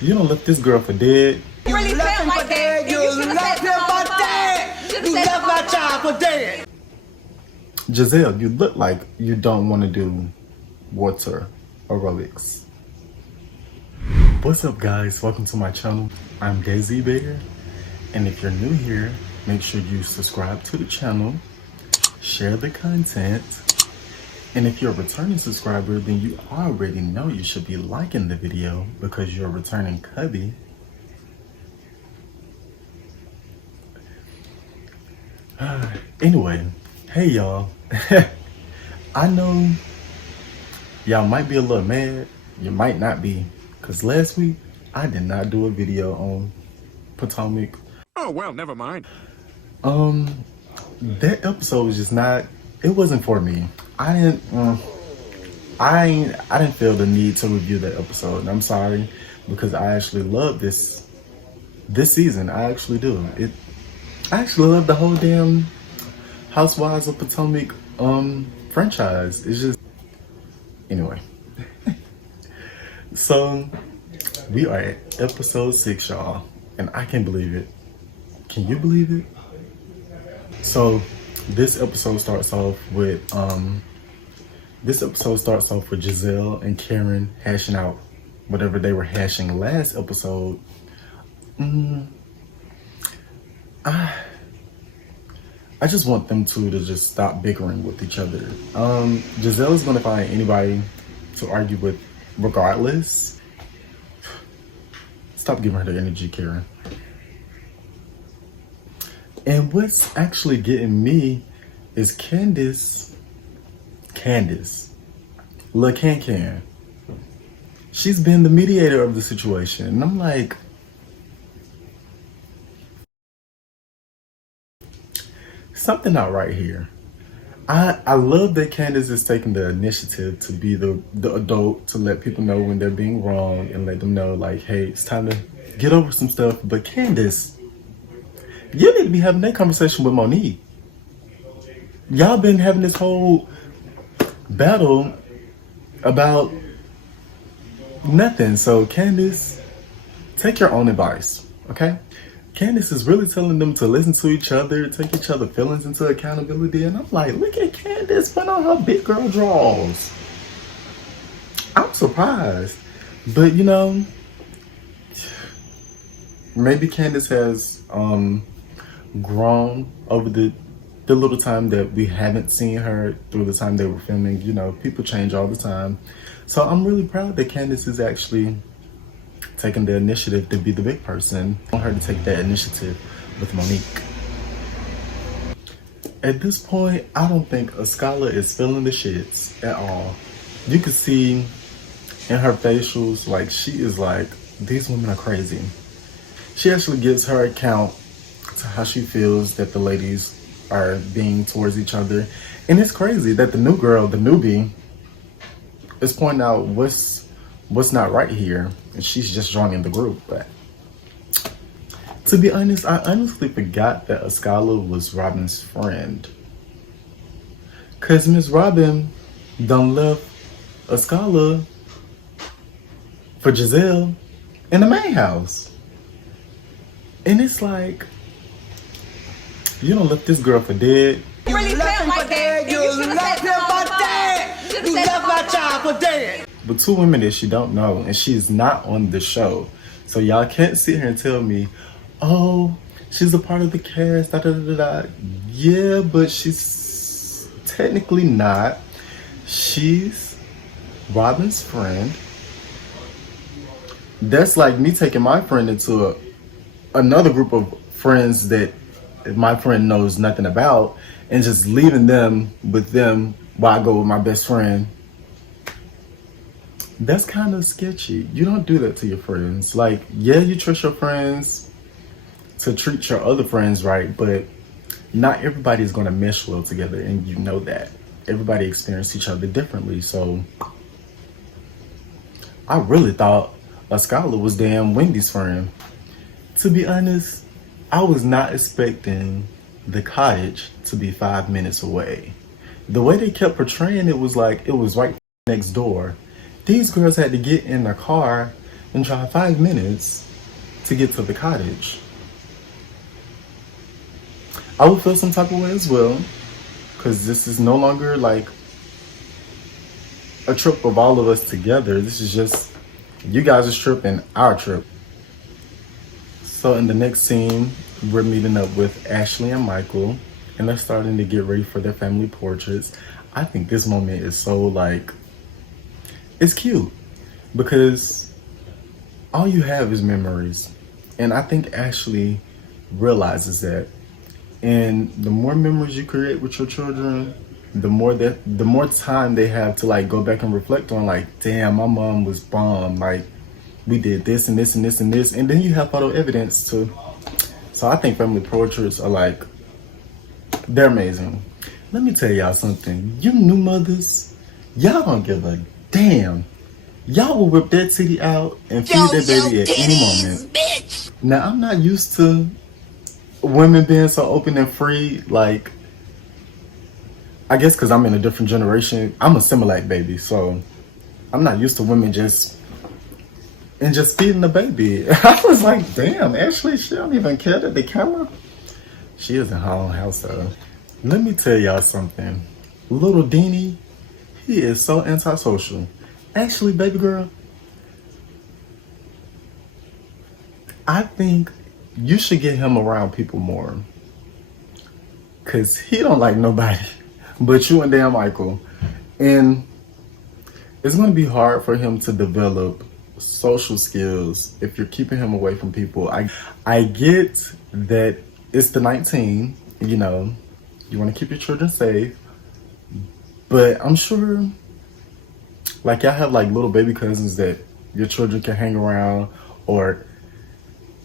You don't left this girl for dead. You really felt like that. You left him for dead. You left my child for dead. Gizell, you look like you don't want to do water aerobics. What's up, guys? Welcome to my channel. I'm Daisy Baker, and if you're new here, make sure you subscribe to the channel, share the content, and if you're a returning subscriber, then you already know you should be liking the video because you're a returning cubby. Anyway, hey y'all. I know y'all might be a little mad, you might not be, because last week I did not do a video on Potomac. Oh well, never mind. That episode was just not, it wasn't for me. I didn't feel the need to review that episode, and I'm sorry, because I actually love this season. I actually do. I actually love the whole damn Housewives of Potomac franchise. It's just, anyway. So we are at episode 6, y'all, and I can't believe it. Can you believe it? So this episode starts off with Gizell and Karen hashing out whatever they were hashing last episode. I just want them two to just stop bickering with each other. Gizell is gonna find anybody to argue with regardless. Stop giving her the energy, Karen. And what's actually getting me is Candace, Lil' Can. She's been the mediator of the situation. And I'm like, something not right here. I love that Candace is taking the initiative to be the adult, to let people know when they're being wrong and let them know, like, hey, it's time to get over some stuff. But Candace, you need to be having that conversation with Monique. Y'all been having this whole battle about nothing. So Candace, take your own advice, okay? Candace is really telling them to listen to each other, take each other's feelings into accountability. And I'm like, look at Candace put on her big girl draws. I'm surprised. But you know, maybe Candace has grown over the little time that we haven't seen her through the time they were filming. You know, people change all the time. So I'm really proud that Candace is actually taking the initiative to be the big person. I want her to take that initiative with Monique. At this point, I don't think Ascala is feeling the shits at all. You can see in her facials, like, she is like, these women are crazy. She actually gives her account to how she feels that the ladies are being towards each other. And it's crazy that the new girl, the newbie, is pointing out what's not right here, and she's just joining the group. But to be honest, I honestly forgot that Ascala was Robyn's friend, cause Miss Robyn done left Ascala for Gizell in the main house. And it's like, you don't left this girl for dead. You really felt like that. You left him for dead. You left my child for dead. But two women that she don't know, and she's not on the show. So y'all can't sit here and tell me, oh, she's a part of the cast, da da da da. Yeah, but she's technically not. She's Robyn's friend. That's like me taking my friend into another group of friends that my friend knows nothing about, and just leaving them with them while I go with my best friend. That's kind of sketchy. You don't do that to your friends. Like, yeah, you trust your friends to treat your other friends right, but not everybody is going to mesh well together, and you know that. Everybody experiences each other differently. So I really thought Ascala was damn Wendy's friend. To be honest, I was not expecting the cottage to be 5 minutes away. The way they kept portraying it was like it was right next door. These girls had to get in their car and drive 5 minutes to get to the cottage. I would feel some type of way as well, because this is no longer like a trip of all of us together. This is just you guys' trip and our trip. So in the next scene, we're meeting up with Ashley and Michael, and they're starting to get ready for their family portraits. I think this moment is so like, it's cute because all you have is memories. And I think Ashley realizes that. And the more memories you create with your children, the more time they have to like go back and reflect on like, damn, my mom was bomb. Like we did this and this and this and this. And then you have photo evidence too. So I think family portraits are like, they're amazing. Let me tell y'all something. You new mothers, y'all don't give a damn. Y'all will whip that titty out and feed that baby at any moment. Bitch. Now, I'm not used to women being so open and free. Like, I guess because I'm in a different generation. I'm a Similac baby, so I'm not used to women just feeding the baby. I was like, damn, Ashley, she don't even care that the camera. She is in her own house, though. Let me tell y'all something. Little Deanie, he is so antisocial. Actually, baby girl, I think you should get him around people more. Cause he don't like nobody but you and damn Michael. And it's gonna be hard for him to develop social skills if you're keeping him away from people. I get that it's the 19, you know, you wanna keep your children safe, but I'm sure like y'all have like little baby cousins that your children can hang around, or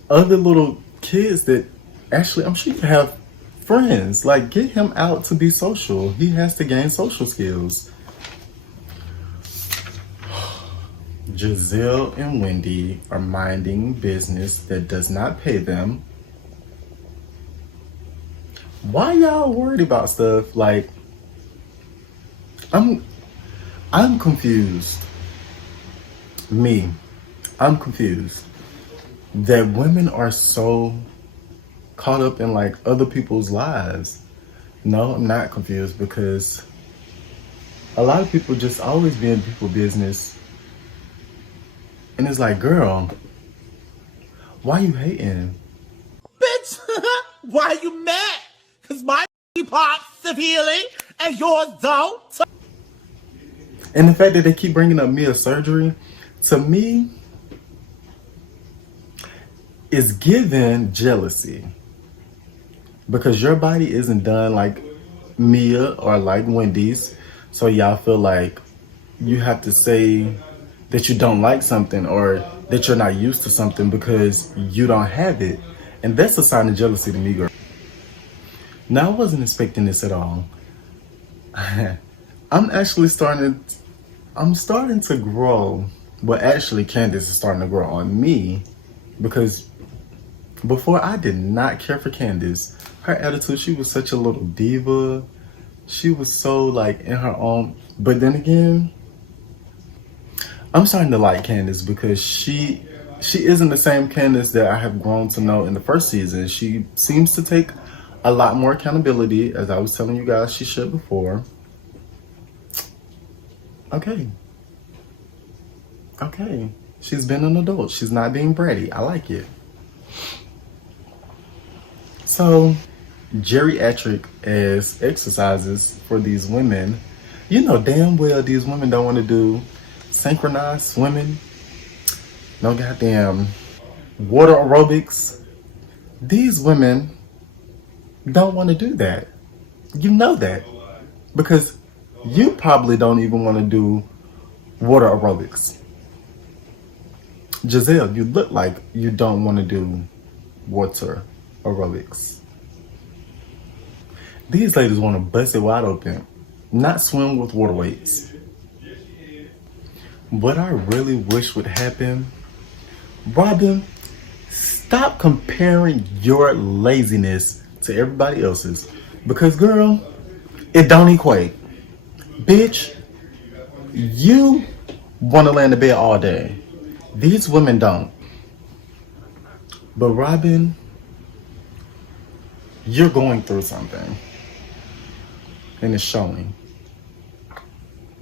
other little kids that actually I'm sure you have friends. Like get him out to be social. He has to gain social skills. Gizell and Wendy are minding business that does not pay them. Why y'all worried about stuff? Like I'm confused. I'm confused that women are so caught up in like other people's lives. No, I'm not confused because a lot of people just always be in people's business. And it's like, girl, why you hating? Bitch, why you mad? Cause my pops severely and yours don't. And the fact that they keep bringing up Mia's surgery, to me, is given jealousy. Because your body isn't done like Mia or like Wendy's. So y'all feel like you have to say that you don't like something or that you're not used to something because you don't have it. And that's a sign of jealousy to me, girl. Now, I wasn't expecting this at all. I'm starting to grow. Well, actually, Candace is starting to grow on me because before I did not care for Candace. Her attitude, she was such a little diva. She was so like in her own. But then again, I'm starting to like Candace because she isn't the same Candace that I have grown to know in the first season. She seems to take a lot more accountability, as I was telling you guys she should before. Okay. She's been an adult. She's not being bratty. I like it. So, geriatric as exercises for these women, you know damn well these women don't want to do synchronized swimming, no goddamn water aerobics. These women don't want to do that. You know that. Because you probably don't even want to do water aerobics. Gizell, you look like you don't want to do water aerobics. These ladies want to bust it wide open, not swim with water weights. What I really wish would happen, Robyn, stop comparing your laziness to everybody else's. Because girl, it don't equate. Bitch, you want to lay in the bed all day. These women don't. But Robyn, you're going through something. And it's showing.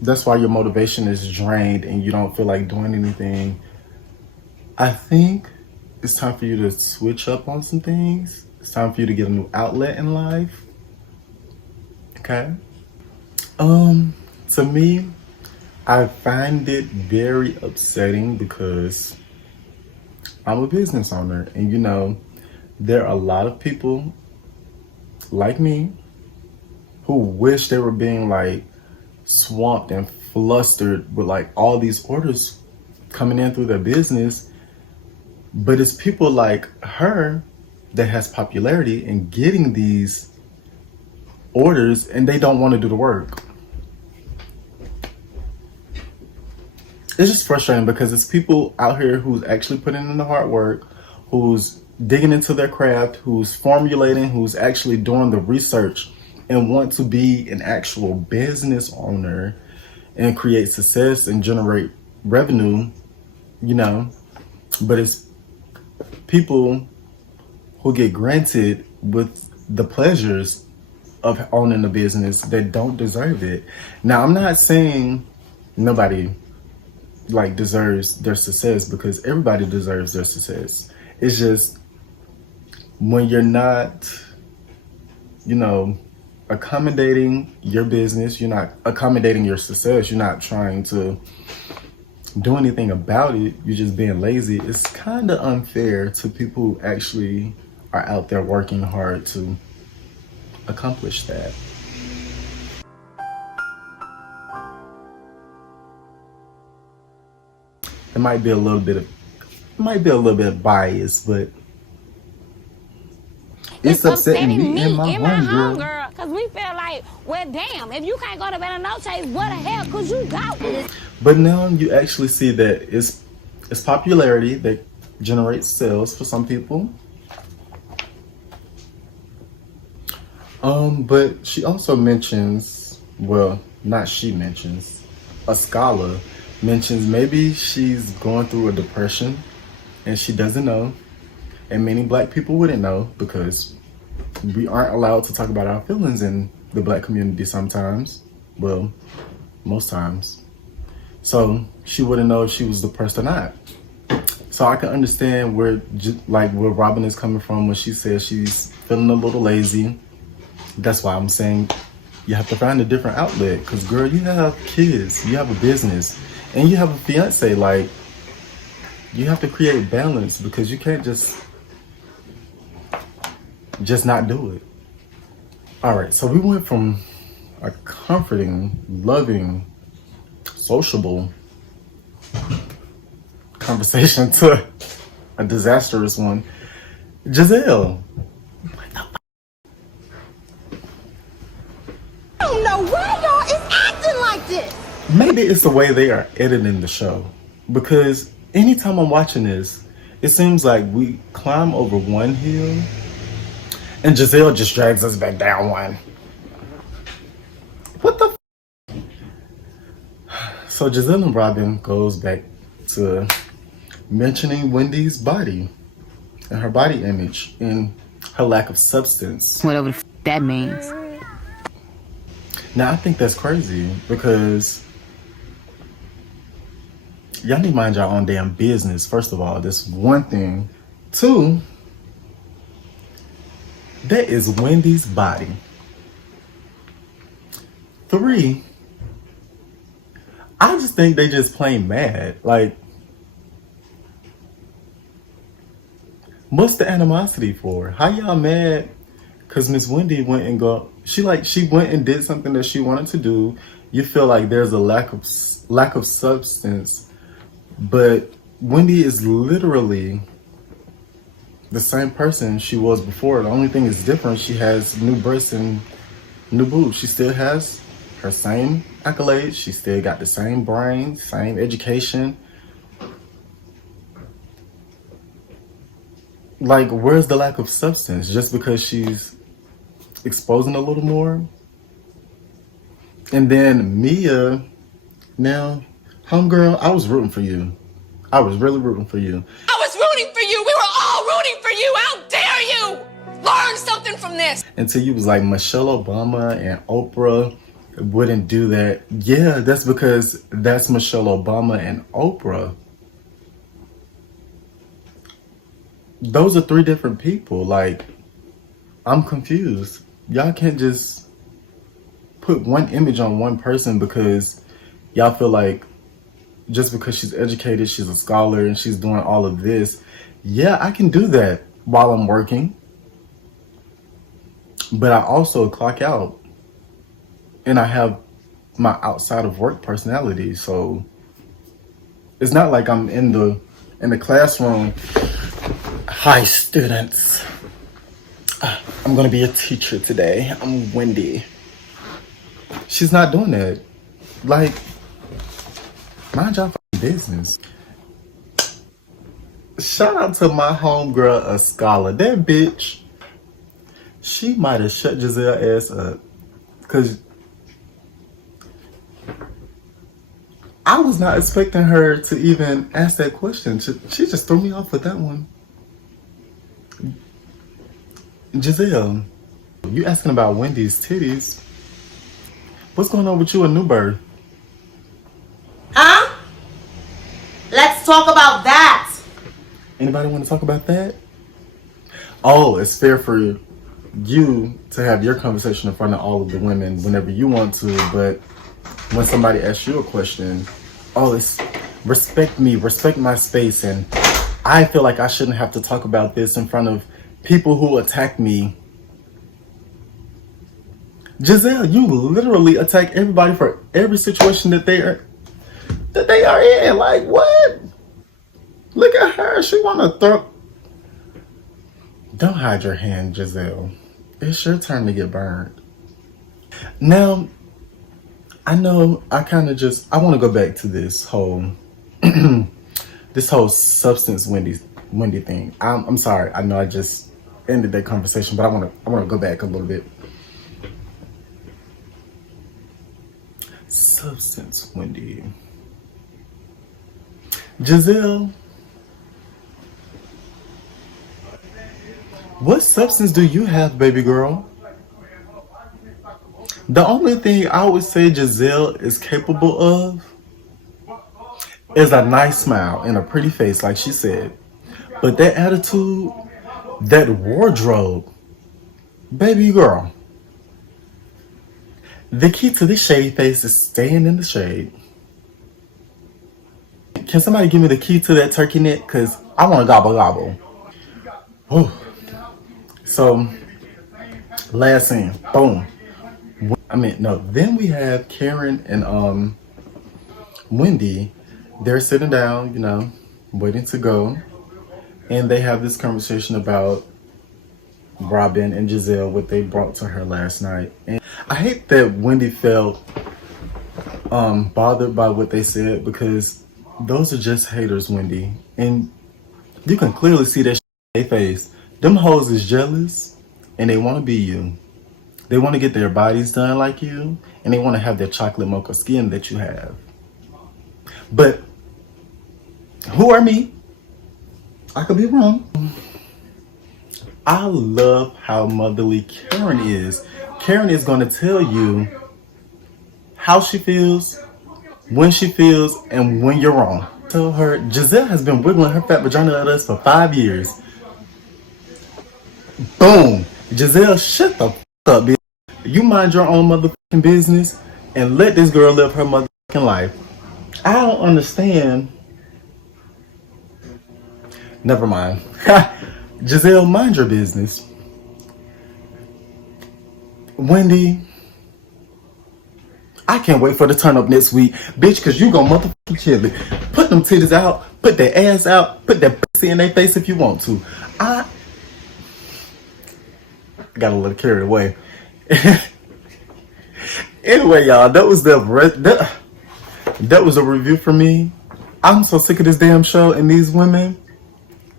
That's why your motivation is drained and you don't feel like doing anything. I think it's time for you to switch up on some things. It's time for you to get a new outlet in life. Okay? To me, I find it very upsetting because I'm a business owner, and you know, there are a lot of people like me who wish they were being like swamped and flustered with like all these orders coming in through their business. But it's people like her that has popularity and getting these orders, and they don't want to do the work. It's just frustrating because it's people out here who's actually putting in the hard work, who's digging into their craft, who's formulating, who's actually doing the research and want to be an actual business owner and create success and generate revenue, you know. But it's people who get granted with the pleasures of owning a business that don't deserve it. Now, I'm not saying nobody like deserves their success, because everybody deserves their success. It's just when you're not, you know, accommodating your business, you're not accommodating your success, you're not trying to do anything about it, you're just being lazy. It's kind of unfair to people who actually are out there working hard to accomplish that. It might be a little bit of bias, but it's upsetting me and my home girl. Because we feel like, well, damn, if you can't go to Better No Chase, what the hell could you go? But now you actually see that it's popularity that generates sales for some people. But she also mentions, well, not she mentions, a scholar mentions maybe she's going through a depression and she doesn't know. And many black people wouldn't know because we aren't allowed to talk about our feelings in the black community sometimes. Well, most times. So she wouldn't know if she was depressed or not. So I can understand where Robyn is coming from when she says she's feeling a little lazy. That's why I'm saying you have to find a different outlet. Because, girl, you have kids, you have a business, and you have a fiance. Like, you have to create balance because you can't just not do it. All right, so we went from a comforting, loving, sociable conversation to a disastrous one. Gizell. I don't know why y'all is acting like this. Maybe it's the way they are editing the show, because anytime I'm watching this, it seems like we climb over one hill and Gizell just drags us back down one. What the So Gizell and Robyn goes back to mentioning Wendy's body and her body image and her lack of substance. Whatever the that means. Now, I think that's crazy because y'all need to mind your own damn business. First of all, that's one thing. Two, that is Wendy's body. Three, I just think they just plain mad. Like, what's the animosity for? How y'all mad? Cause Miss Wendy went and she went and did something that she wanted to do. You feel like there's a lack of substance, but Wendy is literally the same person she was before. The only thing is different. She has new breasts and new boobs. She still has her same accolades. She still got the same brain, same education. Like, where's the lack of substance? Just because she's exposing a little more? And then Mia, now, homegirl, I was rooting for you. I was really rooting for you. I was rooting for you. We were all rooting for you. How dare you? Learn something from this. Until you was like, Michelle Obama and Oprah wouldn't do that. Yeah, that's because that's Michelle Obama and Oprah. Those are three different people. Like, I'm confused. Y'all can't just put one image on one person because y'all feel like just because she's educated, she's a scholar, and she's doing all of this. Yeah, I can do that while I'm working. But I also clock out. And I have my outside of work personality. So it's not like I'm in the classroom. Hi, students. I'm gonna be a teacher today. I'm Wendy. She's not doing that. Like, mind your fucking business. Shout out to my homegirl, a scholar. That bitch, she might have shut Gizell ass up. Cause I was not expecting her to even ask that question. She just threw me off with that one. Gizell, you asking about Wendy's titties. What's going on with you and New Birth? Huh? Let's talk about that. Anybody want to talk about that? Oh, it's fair for you to have your conversation in front of all of the women whenever you want to, but when somebody asks you a question, oh, it's respect me, respect my space, and I feel like I shouldn't have to talk about this in front of people who attack me. Gizell, you literally attack everybody for every situation that they are in. Like, what? Look at her. She wanna throw. Don't hide your hand, Gizell. It's your turn to get burned. Now, I know I want to go back to this whole this whole substance Wendy thing. I'm sorry. I know I just ended that conversation, but I want to go back a little bit. Substance Wendy. Gizell, what substance do you have, baby girl? The only thing I would say Gizell is capable of is a nice smile and a pretty face, like she said. But that attitude, that wardrobe, baby girl. The key to this shady face is staying in the shade. Can somebody give me the key to that turkey neck? Because I want to gobble gobble. Whew. So, last scene. Boom. Then we have Karen and Wendy. They're sitting down, waiting to go. And they have this conversation about Robyn and Gizell, what they brought to her last night. And I hate that Wendy felt bothered by what they said, because those are just haters, Wendy. And you can clearly see that in their face. Them hoes is jealous and they want to be you. They want to get their bodies done like you, and they want to have that chocolate mocha skin that you have. But who are me? I could be wrong. I love how motherly Karen is. Karen is going to tell you how she feels, when she feels, and when you're wrong. Tell her, Gizell has been wiggling her fat vagina at us for 5 years. Boom. Gizell, shut the f*** up, bitch. You mind your own motherfucking business and let this girl live her motherfucking life. I don't understand. Never mind. Gizell, mind your business. Wendy, I can't wait for the turn up next week, bitch, because you gonna motherfucking kill it. Put them titties out, put their ass out, put that pussy in their face if you want to. I got a little carried away. Anyway, y'all, that was a review for me. I'm so sick of this damn show and these women,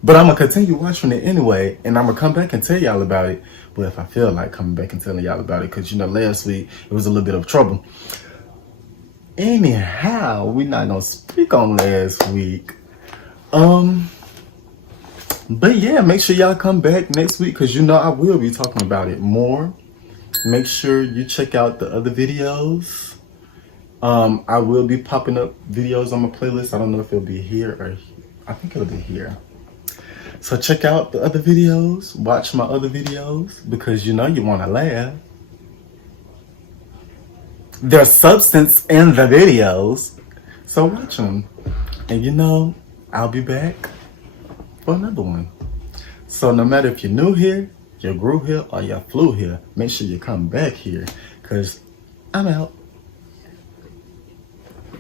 but I'm gonna continue watching it anyway, and I'm gonna come back and tell y'all about it. Well, if I feel like coming back and telling y'all about it, because last week it was a little bit of trouble. Anyhow, we're not gonna speak on last week. But yeah, make sure y'all come back next week because you know I will be talking about it more. Make sure you check out the other videos. I will be popping up videos on my playlist. I don't know if it'll be here or I think it'll be here. So check out the other videos. Watch my other videos because you know you want to laugh. There's substance in the videos. So watch them. And you know, I'll be back for another one. So no matter if you're new here, you grew here, or you flew here, make sure you come back here because I'm out.